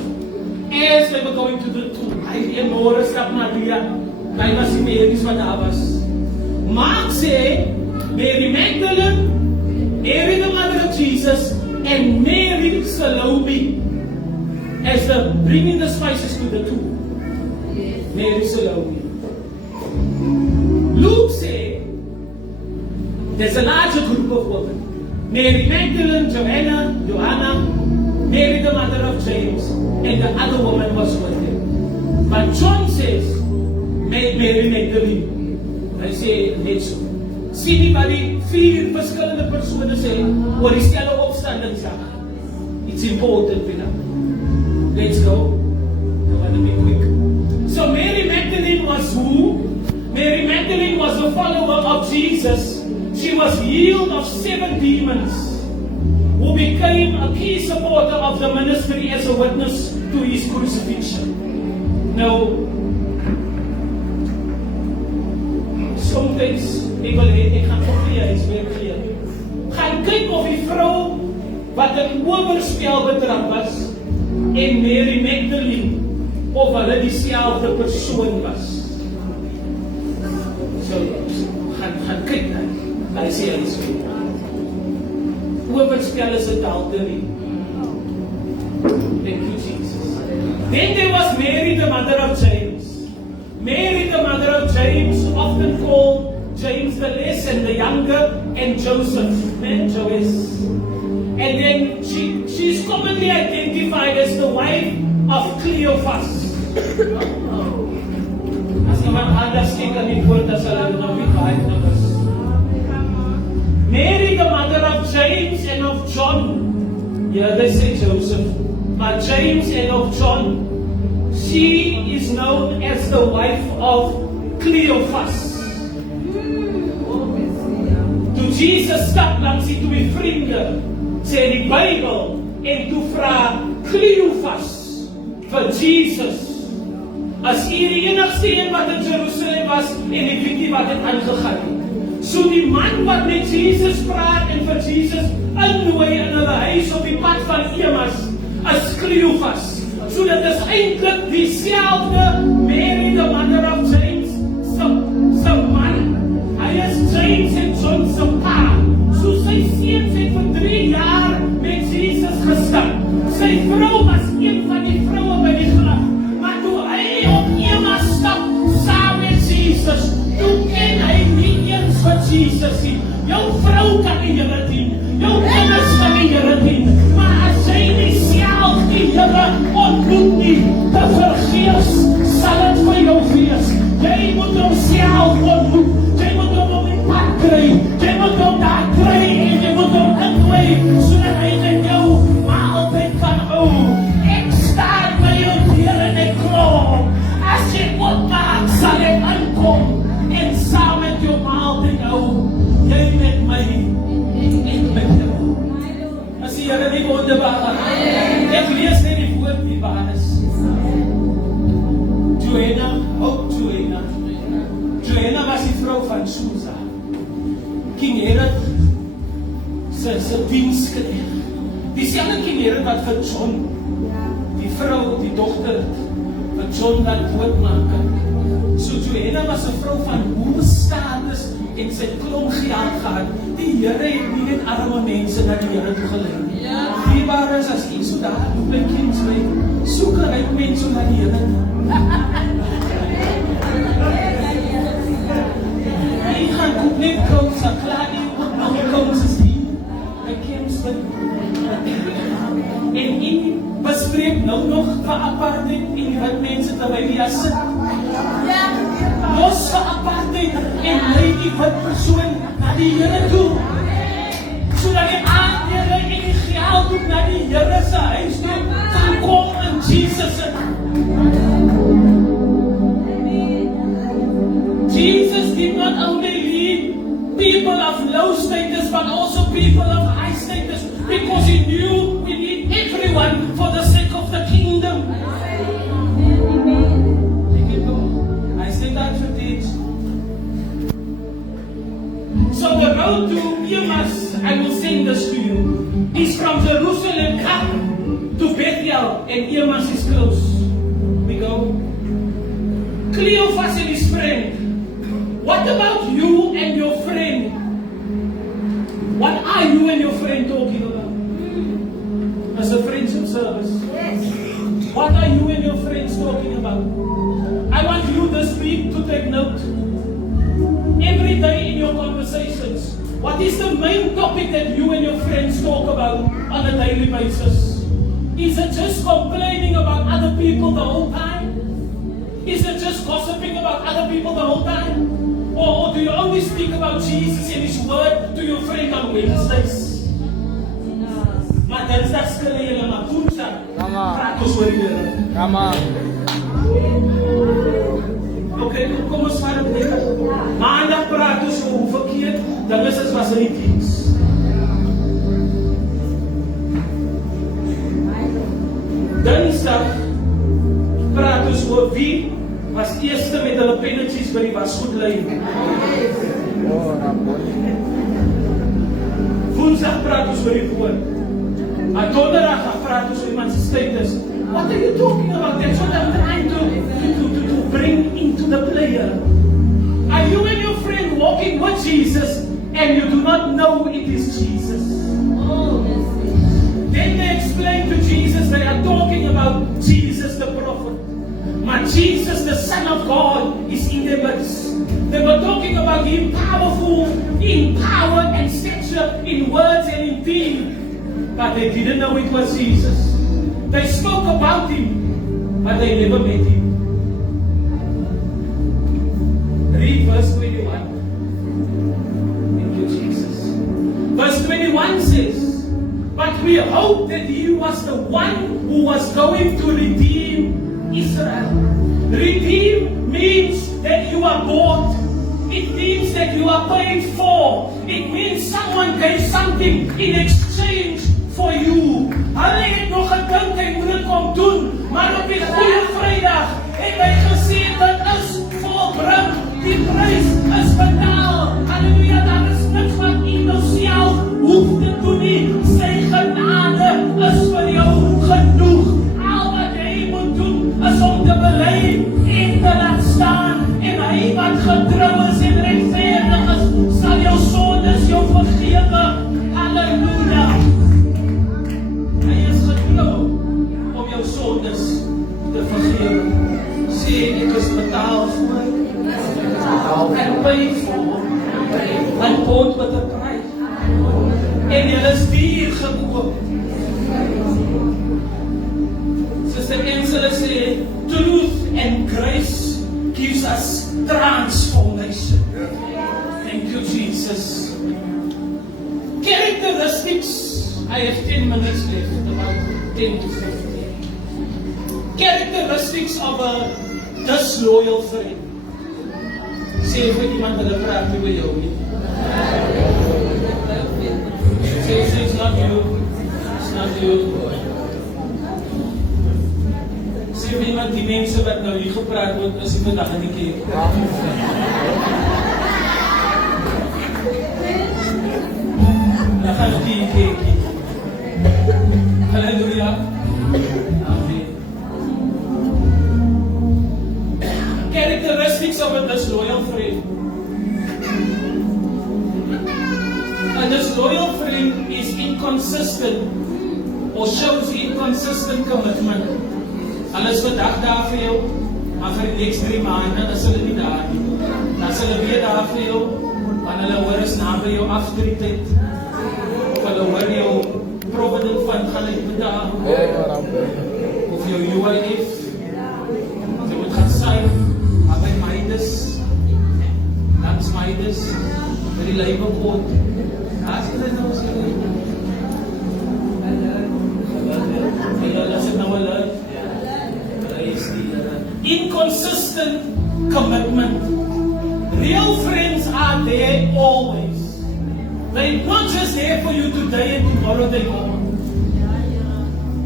as they were going to the tomb. Hy en môre stap Maria, hy was die Mary's wat daar was. Mark sê Mary Magdalene, Mary the mother of Jesus, and Mary Salome, as they're bringing the spices to the tomb. Mary Salome. Luke said there's a larger group of women. Mary Magdalene, Joanna, Mary the mother of James, and the other woman was with him. But John says Mary Magdalene. Hy sê net so. Sien nie wat die 4 verskillende persone sê oor dieselfde opstandingsdag. It's important, you know. Let's go. I want to be quick. So Mary Magdalene was who? Mary Magdalene was a follower of Jesus. She was healed of 7 demons, who became a key supporter of the ministry as a witness to his crucifixion. Now, sometimes people ek gaan vir is weer clear. Gaan kyk of die vrou wat 'n oorspel betrap was en Mary Magdalene of hulle dieselfde persoon was. So, gaan kyk dan. Hy sê hy is weer. Oorspel is 'n talte nie. Thank you, Jesus. Then there was Mary, the mother of James. Mary, the mother of James, often called James the Less and the Younger, and Joseph, Joes. And then she's commonly identified as the wife of Cleophas. As iemand anders kyk aan die woord, as hulle nog nie baie is. Mary, the mother of James and of John. Yeah, they say Joseph. But James and of John. She is known as the wife of Cleophas. Toe Jesus stap langs die 2 vriende, sê die Bybel, en toe vra Cleophas vir Jesus, as hy die enigste een wat in Jerusalem was, en die weet wat het aangegaan. So die man wat met Jesus praat en vir Jesus innooi in hulle huis op die pad van Emmaus, as Cleophas. So dat is eintlik dieselfde Mary, the mother of James, se man. Hy is James en John se pa. So sy seuns het vir 3 jaar met Jesus gestap. Sy vrou was een van die vroue by die graf. Maar toe hy op Emmaus stap saam met Jesus, toe ken hy nie eens wat Jesus nie. Jou vrou kan die Here dien, jou kinders kan die Here dien, maar as jy nie self die Here ontmoet nie, te vergeefs sal het vir jou wees. Jy moet hom self ontmoet, jy moet hom op die pad kry, jy moet hom daar kry en jy moet hom ingooi, sodat hy met jou maaltyd kan hou. Ek staan by jou deur en ek klop. As jy oopmaak, sal ek aankom en saam met Ek lees net die woord die waar is. Joanna was die vrou van Susa. King Herod se diensknegt. Dieselfde King Herod wat vir John, die vrou, die dogter van John wat doodmaak. So Joanna was 'n vrou van hoë status en sy klomp geld gehad. Die Here het nie net arme mense na die Here toe gelei. Die waar is as jy so daar op my Kingsway, soek uit mense na die Here. Jy gaan koop net koos, klaar nie op nog koos is die by Kingsway. En jy bespreek nou nog vir apartheid en wat mense terwyl jy sit. Los vir apartheid en lei die wat persoon na die Here toe. Sodat die aandele en die geld ook na die Here se huis toe kan kom in Jesus. Jesus did not only lead people of low status but also people of high status because he knew we need everyone for the sake of the kingdom. I say that to teach. So the road to Emmaus, I will sing this to you, is from Jerusalem come to Bethel, and Emmaus is close. We go. Cleophas and his friend. What about you and your friend? What are you and your friend talking about? As a friendship service. What are you and your friends talking about? I want you this week to take note. Every day in your conversations, what is the main topic that you and your friends talk about on a daily basis? Is it just complaining about other people the whole time? Is it just gossiping about other people the whole time? Or do you only speak about Jesus and His Word to your friend on Wednesdays? Maar Dinsdag skille julle maar Woensdag praat ons oor die Here. Okay, kom ons vat dit net. Maandag praat ons oor hoe verkeerd dinge is was in die diens. Dinsdag praat ons oor wie was eerste met hulle pennetjies by die wasgoedlyn. Woensdag praat ons oor die woord. Maar donderdag praat ons oor iemand se status. What are you talking about? That's what I'm trying to bring into the player. Are you and your friend walking with Jesus and you do not know it is Jesus? Then they explain to Jesus, they are talking about Jesus the prophet. But Jesus the Son of God is in their midst. They were talking about Him powerful in power and stature, in words and in deed. But they didn't know it was Jesus. They spoke about Him, but they never met Him. Read verse 21. Thank you, Jesus. Verse 21 says, but we hope that He was the one who was going to redeem Israel. Redeem means that you are bought. It means that you are paid for. It means someone gave something in exchange for you. Hulle het nog gedink hy moet dit kom doen, maar op die Goeie Vrydag het hy gesê dit is volbring. Die prys is betaal. Halleluja, daar is niks wat jy nou self hoef te doen nie. Sy genade is vir jou genoeg. Al wat jy moet doen is om te bely en te laat staan. En hy wat getrou is en regverdig is, sal jou sondes jou vergewe. Halleluja. Hy is getrou om jou sondes te vergewe. Sê ek is betaal voor. And paid for. And bought with a price. En jy is duur gekoop. Sister Ensele sê, truth and grace gives us transformation. Thank you, Jesus. Characteristics. I have 10 minutes left, about 10 to 15. Characteristics of a disloyal friend. Sê vir iemand hulle praat nie by jou nie. Say it's not you. It's not you. Sê vir iemand, die mense wat nou hier gepraat word, is die vandag in die kerk. Dan gaan we die kerk. Halleluja. Amen. Characteristics of a disloyal friend. A disloyal friend is inconsistent or shows inconsistent commitment. Hulle is vandag daar vir jou, maar vir die next 3 maande, dan sal hulle nie daar nie. Dan sal hulle weer daar vir jou, want hulle hoor is na by jou afstreetheid. Of hulle hoor jou provident van gaan hulle bedaag. Of jou UIF. Jy moet gaan syf, maar by Midas, langs Midas, by die Leibekot. Daar is hulle nou sê. Hulle is nou hulle. Inconsistent commitment. Real friends are there always. They're not just there for you today and tomorrow they're gone.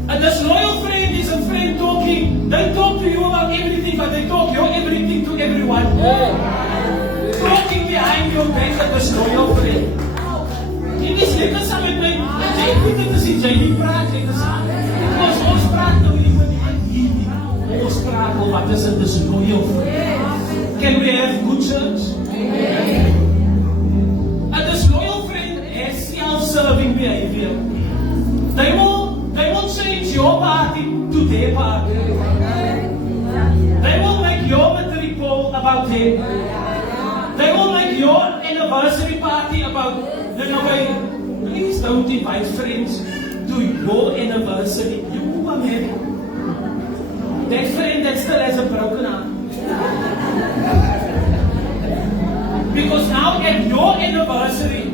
A disloyal friend is a friend talking. They talk to you about everything, but they talk your everything to everyone. Talking behind your back, a disloyal friend. Dit is lekker saam met my. Jy moet dit as jy nie praat lekker saam. Because ons praat nou nie met iemand hier nie. Ons praat oor wat is 'n disloyal friend. Can we have good church? A disloyal friend has self-serving behavior. They will change your party to their party. They will make your birthday poll about them. They will make your anniversary party about please don't invite friends to your anniversary. You are married. That friend that still has a broken arm. Because now at your anniversary,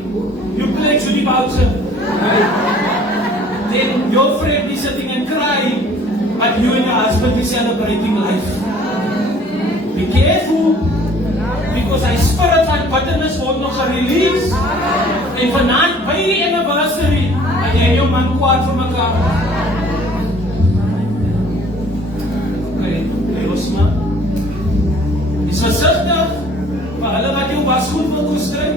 you play Judy Boucher. Then your friend is sitting and crying, but you and your husband is celebrating life. Be careful, because hy spirit van bitterness word nog gerelease. En vanaand by die anniversary, en jy en jou man kwaad vir mekaar. Rosma, is versigtig vir hulle wat jou wasgoed wil koestry.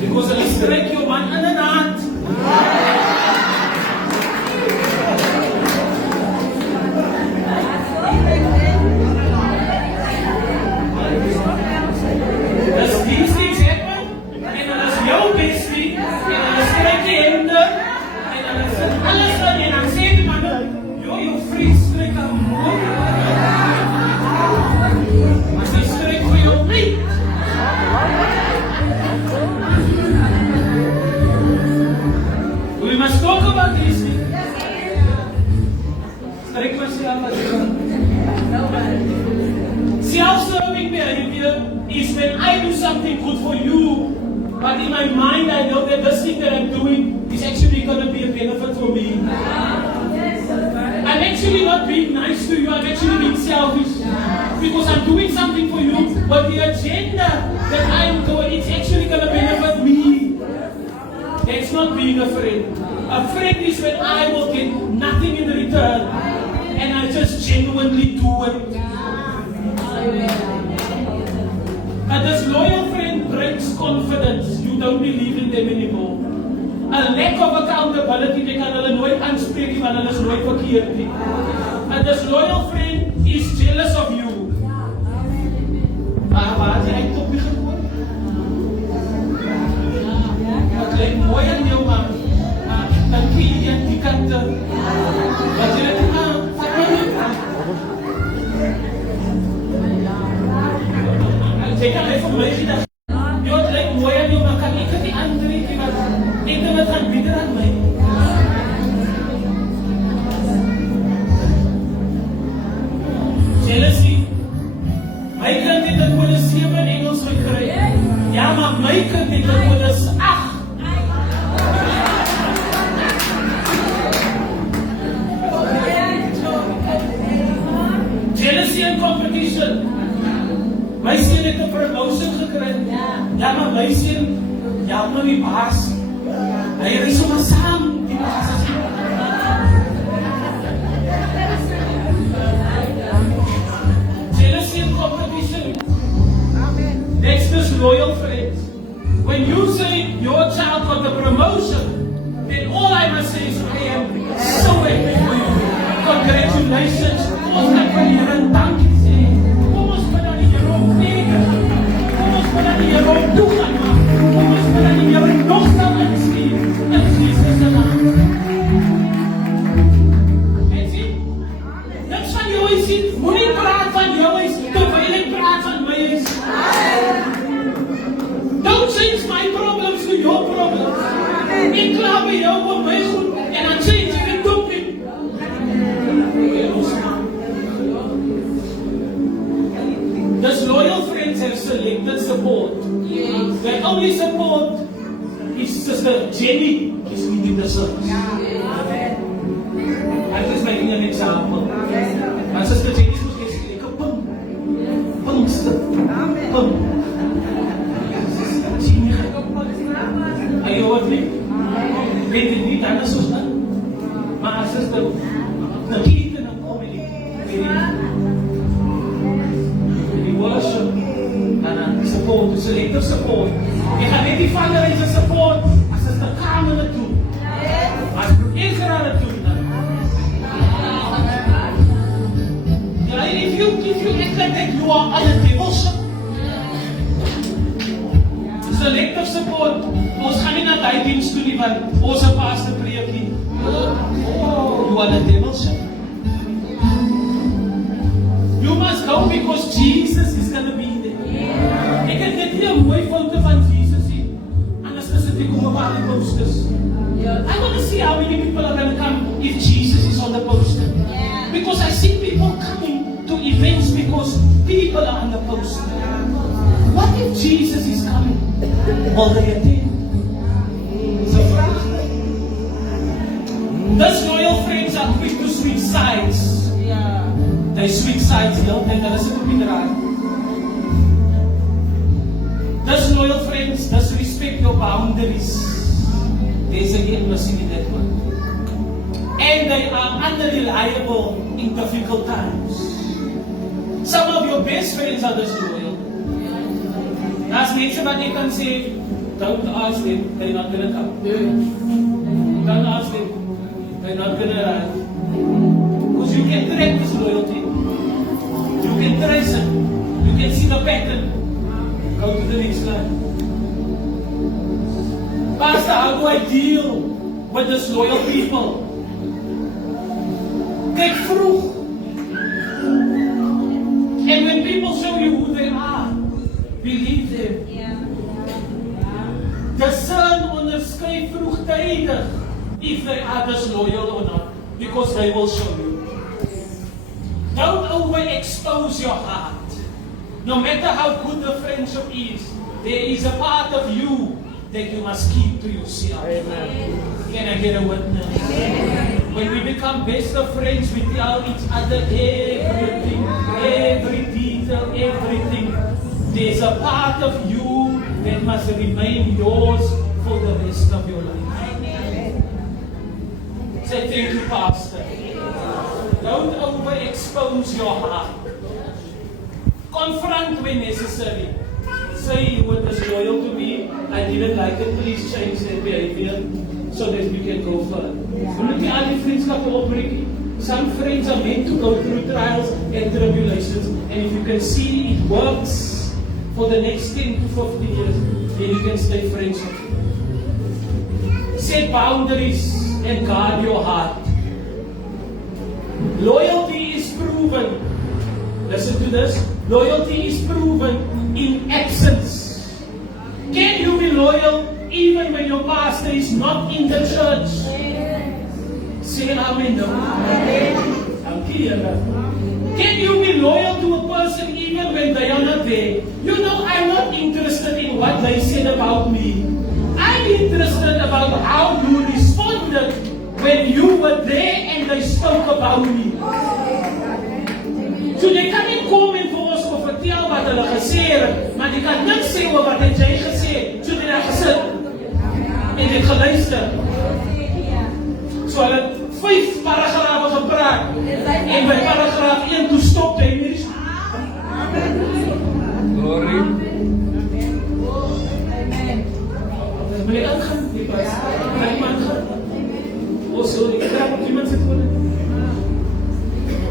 Because hulle stryk jou man in 'n hand. As these things happen, en hulle is jou bestie, en hulle stryk die hemde, en hulle sit alles in, en dan sê die man, jou vriend stryk aan mooi. Maar sy stryk vir jou nie. We must talk about these things. Stryk vir sy aan wat jy kan. Self-serving behavior is when I do something good for you, but in my mind I know that this thing that I'm doing is actually going to be a benefit for me. I'm actually not being nice to you, I'm actually being selfish. Because I'm doing something for you, but the agenda that I'm doing, it's actually going to benefit me. That's not being a friend. A friend is when I will get nothing in return, and I just genuinely do it. A disloyal friend brings confidence. You don't believe in them anymore. A lack of accountability, jy kan hulle nooit aanspreek nie, want hulle is nooit verkeerd nie. A disloyal friend is jealous of you. Waar het jy toppie gehoor? Wat lyk mooi aan jou man. Dan kun jy aan die kante. Wat jy dit aan, vat my nie. Jy kan my vir my gedag. Jy wat lyk mooi aan jou man, kan ek het die aandrie nie, want ek kan het gaan bieder aan my. Jealousy. My kind het in Kodes 7 Engels gekry. Ja, maar my kind het in Kodes 8. Jealousy and competition. My seun het 'n promotion gekry. Ja, maar my seun, ja, maar die baas. Hy ry sommer saam die baas. competition. That's disloyal friends. When you say your child got the promotion, then all I must say is I am so happy for you. Congratulations. Ons kan vir Here dankie sê. Kom ons bid aan die Here om vrede. Kom ons bid aan die Here om toegang maak. Kom ons bid aan die Here nog sal instuur in Jesus se naam. En sien? Niks van jou is sien. Moenie praat van jou is terwyl ek praat van my is. Don't change my problems to your problems. Ek kla by jou op my goed en dan change ek het ook nie. Disloyal friends have selected support. Their only support is Sister Jenny. Is nie die service. I'm just making an example. My Sister Jenny is mos ek pum. Pumster. Pum. Are you with me? Weet dit nie, dan is ons dan. Maar Sister, nakita ng comedy. Die worship, die support, die selective support. Jy gaan net die fundraiser support, as Sister Kamer het doen. As Israel het doen. If you act like that, you are on a devotion. Selective support. Ons gaan nie na die diens toe nie, want ons het pastor preek nie. You are the devil's ship. You must go because Jesus is going to be there. Ek het net nie 'n mooi foto van Jesus sien. Anders is dit kom op al die posters. I want to see how many people are going to come if Jesus is on the poster. Because I see people coming to events because people are on the poster. What if Jesus is coming? Will they attend? Disloyal friends are quick to switch sides. They switch sides, don't they? Hulle sit op die draai. Disloyal friends disrespect your boundaries. There's again missing in that one. And they are unreliable in difficult times. Some of your best friends are disloyal. Daar's mense wat jy kan sê, don't ask them, they're not going to come. Don't ask them, they're not going to arrive. Because you can track this loyalty. You can trace it. You can see the pattern. Go to the next slide. Pastor, how do I deal with disloyal people? Kyk vroeg. And when people show you who they are, believe them. Discern, onderskei vroegtydig if they are disloyal or not, because they will show you. Don't overexpose your heart. No matter how good the friendship is, there is a part of you that you must keep to yourself. Amen. Can I get a witness? Amen. When we become best of friends, we tell each other everything, every detail, everything. There's a part of you that must remain yours for the rest of your life. Amen. Say thank you, Pastor. Don't overexpose your heart. Confront when necessary. Say you were disloyal to me, I didn't like it, please change their behavior so that we can go further. Look at all the friendskappe opbreek. Some friends are meant to go through trials and tribulations, and if you can see it works for the next 10 to 15 years, then you can stay friends with them. Set boundaries and guard your heart. Loyalty is proven. Listen to this. Loyalty is proven in absence. Can you be loyal even when your pastor is not in the church? Say amen. Can you be loyal to a person even when they are not there? You know, I'm not interested in what they said about me. I'm interested about how you responded when you were there and they spoke about me. So jy kan nie kom en vir ons vertel wat hulle gesê het, maar jy kan niks sê oor wat jy gesê het. So jy het gesit en jy het geluister. So hulle 5 paragrawe gepraat en by paragraaf 1 toe stop hy nie. Glory. Meneer aangaan, die pas. Hij maakt gaan. Oh, sorry. Ik draag op iemand zit voor het.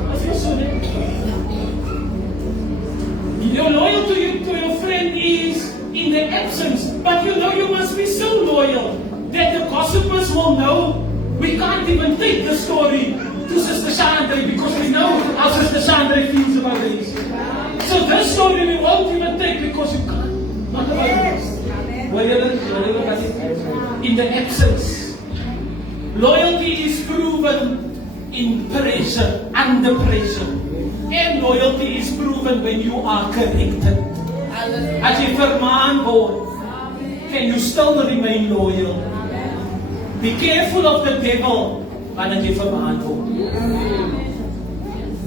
Wat is zo, nee? Your loyal to your friend is in the absence, but you know you must be so loyal that the gossipers will know. We can't even take the story to Sister Chandra because we know how Sister Chandra feels about this. So this story we won't even take because you can't. Not about this. In the absence. Loyalty is proven in pressure, under pressure. And loyalty is proven when you are corrected. As jy vermaan word, can you still remain loyal? Be careful of the devil wanneer jy vermaan word.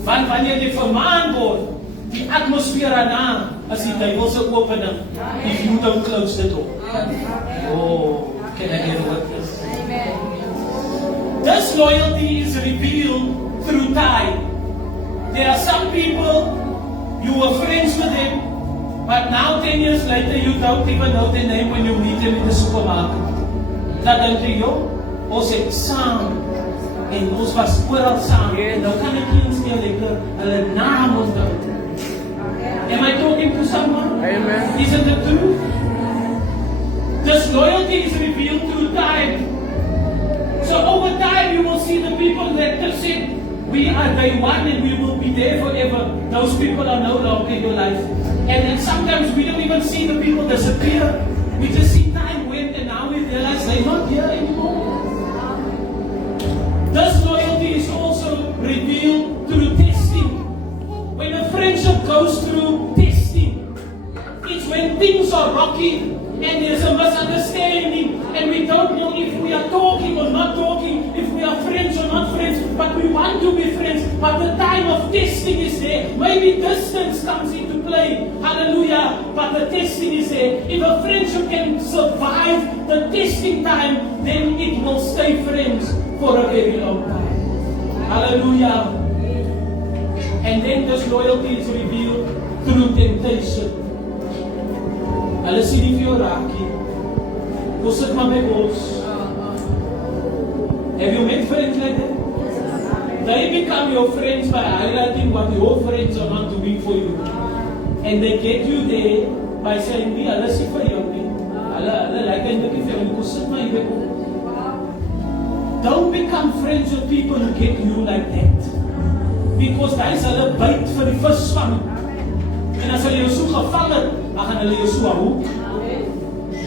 Want wanneer jy vermaan word, die atmosfeer daarna as die duivel se opening, if you don't close the door. Oh, can I hear what this? This loyalty is revealed through time. There are some people, you were friends with them, but now 10 years later you don't even know their name when you meet them in the supermarket. Dat dink jy, ons het saam, en ons was oral saam, en nou kan ek nie eens meer lekker hulle naam onthou. Am I talking to someone? Amen. Isn't it true? This loyalty is revealed through time. So over time you will see the people that have said, we are day one and we will be there forever. Those people are no longer in your life. And then sometimes we don't even see the people disappear. We just see time went and now we realize they're not here anymore. This loyalty is also revealed through testing. When a friendship goes through testing, it's when things are rocky and there's a misunderstanding and we don't know if we are talking or not talking, if we are friends or not friends, but we want to be friends, but the time of testing is there. Maybe distance comes into play, hallelujah, but the testing is there. If a friendship can survive the testing time, then it will stay friends for a very long time. Hallelujah. And then this loyalty is revealed through temptation. Hulle sien nie vir jou raak nie. Kom sit maar by ons. Have you met friends like that? They become your friends by highlighting what your friends are not doing for you. And they get you there by saying, nee, hulle sien vir jou nie. Hulle like eintlik nie vir jou nie. Kom sit maar hier by ons. Don't become friends with people who get you like that. Because daai is hulle byt vir die visvang. En as hulle jou so gevang het, dan gaan hulle jou so hoek.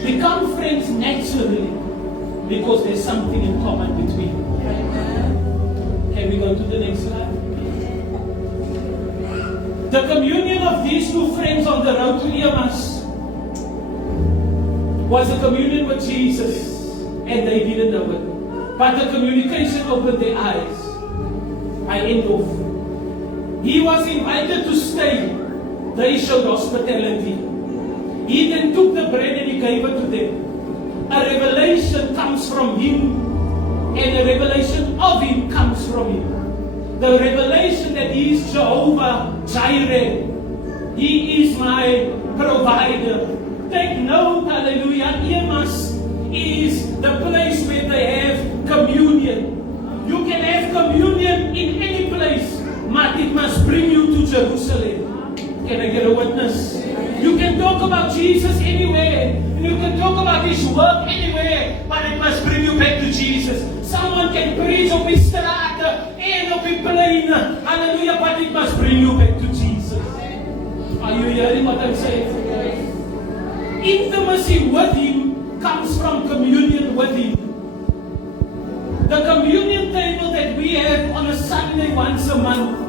Become friends naturally because there's something in common between you. Can we go to the next slide? The communion of these two friends on the road to Emmaus was a communion with Jesus, and they didn't know it. But the communication opened their eyes. I end off. He was invited to stay. They showed hospitality. He then took the bread and he gave it to them. A revelation comes from him, and a revelation of him comes from him. The revelation that he is Jehovah Jireh. He is my provider. Take note, hallelujah, Emmaus is the place where they have communion. You can have communion in any place, but it must bring you to Jerusalem. Can I get a witness? You can talk about Jesus anywhere. You can talk about His work anywhere, but it must bring you back to Jesus. Someone can preach op die straat and op die plein, hallelujah, but it must bring you back to Jesus. Are you hearing what I'm saying? Intimacy with Him comes from communion with Him. The communion table that we have on a Sunday once a month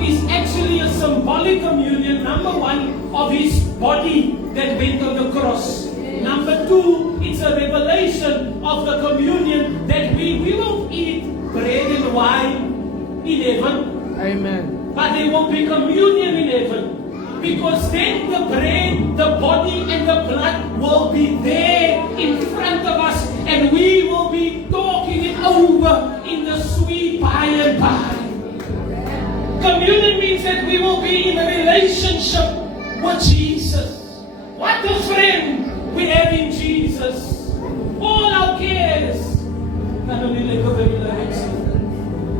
is actually a symbolic communion, number one, of His body that went on the cross. Number two, it's a revelation of the communion that we won't eat bread and wine in heaven. Amen. But there will be communion in heaven. Because then the bread, the body and the blood will be there in front of us, and we will be talking it over in the sweet by and by. Communion means that we will be in a relationship with Jesus. What a friend we have in Jesus. All our cares.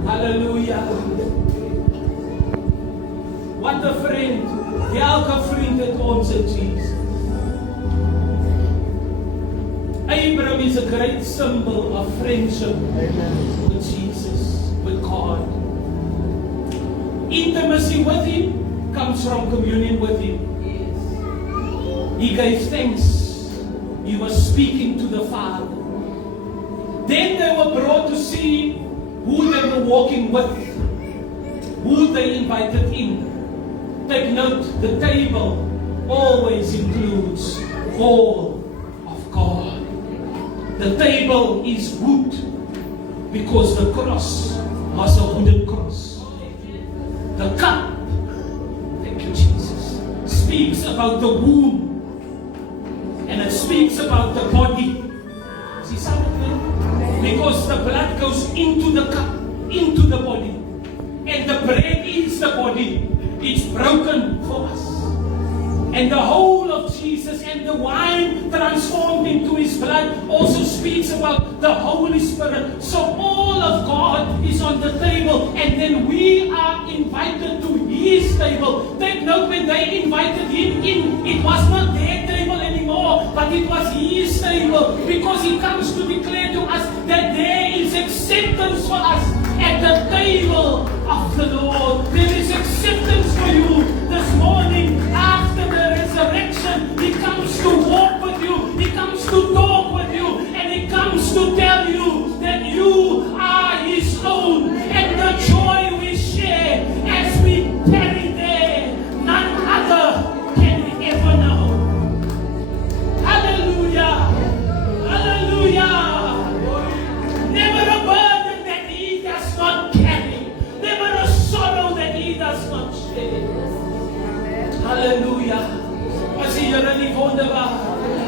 Hallelujah. What a friend. Elke vriend het ons in Jesus. Abraham is a great symbol of friendship with Jesus, with God. Intimacy with Him comes from communion with Him. He gave thanks. He was speaking to the Father. Then they were brought to see who they were walking with, who they invited in. Take note, the table always includes all of God. The table is wood because the cross was a wooden cross. The cup, thank you Jesus, speaks about the womb. And it speaks about the body. See something? Because the blood goes into the cup, into the body. And the bread is the body. It's broken for us. And the whole of Jesus and the wine transformed into His blood also speaks about the Holy Spirit. So all of God is on the table, and then we are invited to His table. Take note, when they invited Him in, it was not their table anymore, but it was His table, because He comes to declare to us that there is acceptance for us at the table of the Lord. There is acceptance for you this morning. After the resurrection, He comes to walk with you, He comes to talk with you, and He comes to tell you that you are His own. And the joy we share as we tarry there, none other can ever know. Hallelujah! Hallelujah! Never a burden that He does not carry. Never a sorrow that He does not share. Hallelujah! As die Here nie wonderbaar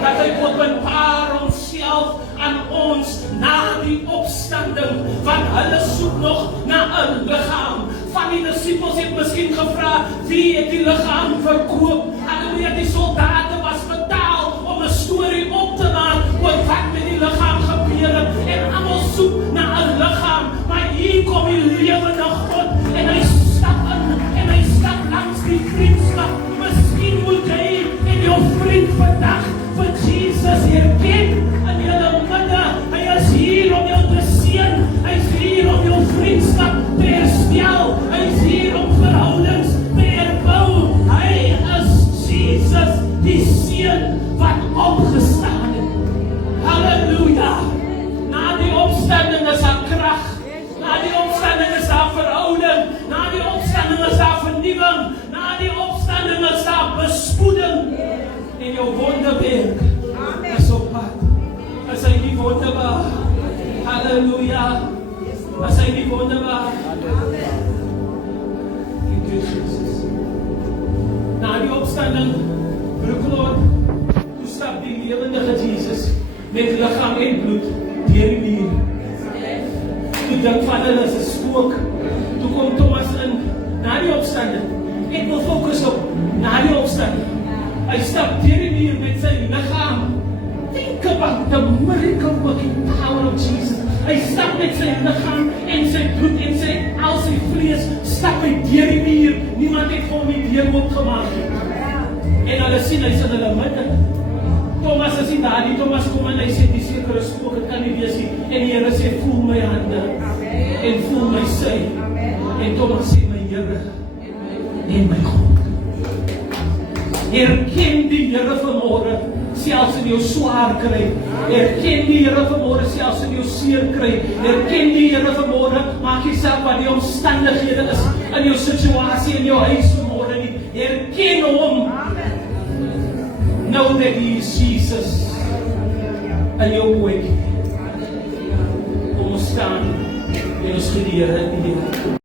dat Hy openbaar Homself aan ons na die opstanding, want hulle soek nog na 'n liggaam. Van die disippels het miskien gevra, wie het die liggaam verkoop? Halleluja, die soldate was betaal om 'n storie op te maak oor wat met die liggaam gebeur het, en almal soek na 'n liggaam. Maar hier kom die lewende God, en Hy stap in, en Hy stap langs die vriendskap. Miskien moet jy en jou vriend vandag vir Jesus herken in julle midde. Hy is hier om jou te seën. Hy is hier om jou vriendskap te herstel. Hy is hier om verhoudings te herbou. Hy is Jesus, die Seun wat opgestaan het. Halleluja! Na die opstanding is daar krag. Na die opstanding is daar verhouding. Na die opstanding is daar vernuwing. Na die opstanding is daar bespoeding. En jou wonderwerk is op pad. Is Hy nie wonderbaar? Halleluja! Is Hy nie wonderbaar? Thank you, Jesus. Na die opstanding, broekeloor, toe stap die lewendige Jesus met liggaam en bloed deur die muur. Toe dink van hulle is 'n spook. Toe kom Thomas in, na die opstanding. Ek wil fokus op na die opstanding. Hy stap deur die muur met sy liggaam. Think about the miracle working power of Jesus. Hy stap met sy liggaam en sy bloed en al sy vlees, stap hy deur die muur. Niemand het vir hom die deur oopgemaak nie. En hulle sien, hy sit in hulle midde. Thomas is nie daar nie. Thomas kom en hy sê, die sekere spook, het kan nie wees nie. En die Here sê, voel my hande en voel my sy. En Thomas sê, my Here en my God. Erken die Here vanmôre, selfs in jou swaar kry. Erken die Here vanmôre, selfs in jou seer kry. Erken die Here vanmôre, maak nie saak wat die omstandighede is in jou situasie, in jou huis vanmôre nie. Erken hom. Know that He is Jesus in jou ooit. Kom ons staan en ons gee die Here die eer.